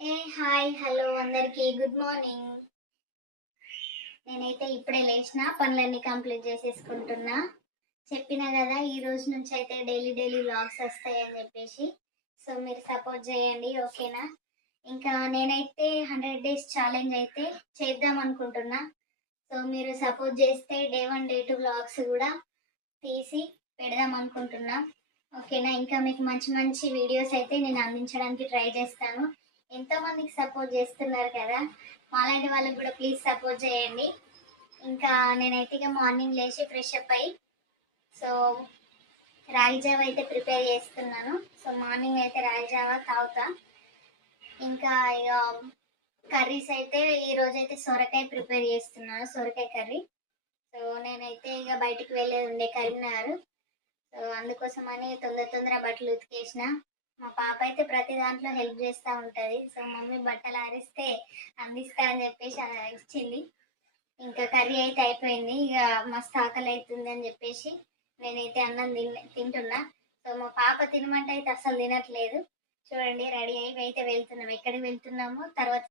Hi hello అందరికీ good morning. నేనైతే ఇప్పుడే లేచిన పనులన్నీ కంప్లీట్ చేసేసుకుంటున్నా. చెప్పినా కదా ఈ రోజు నుంచి అయితే డైలీ డైలీ వ్లాగ్స్ వస్తాయని చెప్పేసి. సో మీరు సపోర్ట్ చేయండి, ఓకేనా? ఇంకా నేనైతే 100 days ఛాలెంజ్ అయితే చేద్దాం అనుకుంటున్నా. సో మీరు సపోర్ట్ చేస్తే డే 1 డే 2 వ్లాగ్స్ కూడా తీసి పెడదాం అనుకుంటున్నా, ఓకేనా? ఇంకా మీకు మంచి మంచి వీడియోస్ అయితే నేను అందించడానికి ట్రై చేస్తాను. ఎంతోమందికి సపోర్ట్ చేస్తున్నారు కదా, మాలాంటి వాళ్ళకి కూడా ప్లీజ్ సపోర్ట్ చేయండి. ఇంకా నేనైతే ఇక మార్నింగ్ లేచి ఫ్రెష్ అప్ అయ్యి సో రాగి జావ అయితే ప్రిపేర్ చేస్తున్నాను. సో మార్నింగ్ అయితే రాగి జావ తాగుతా. ఇంకా ఇక కర్రీస్ అయితే ఈ రోజైతే సొరకాయ ప్రిపేర్ చేస్తున్నాను, సొరకాయ కర్రీ. సో నేనైతే ఇక బయటికి వెళ్ళేది ఉండే కరీంనగర్. సో అందుకోసమని తొందర బట్టలు ఉతికేసిన. మా పాప అయితే ప్రతి దాంట్లో హెల్ప్ చేస్తూ ఉంటుంది. సో మమ్మీ బట్టలు ఆరిస్తే అందిస్తా అని చెప్పేసి ఇచ్చింది. ఇంకా కర్రీ అయితే అయిపోయింది. ఇక మస్తు ఆకలి అవుతుంది అని చెప్పేసి నేనైతే అన్నం తింటున్నా. సో మా పాప తినమంటే అయితే అస్సలు తినట్లేదు. చూడండి, రెడీ అయ్యి అయితే వెళ్తున్నాం. ఎక్కడికి వెళ్తున్నామో తర్వాత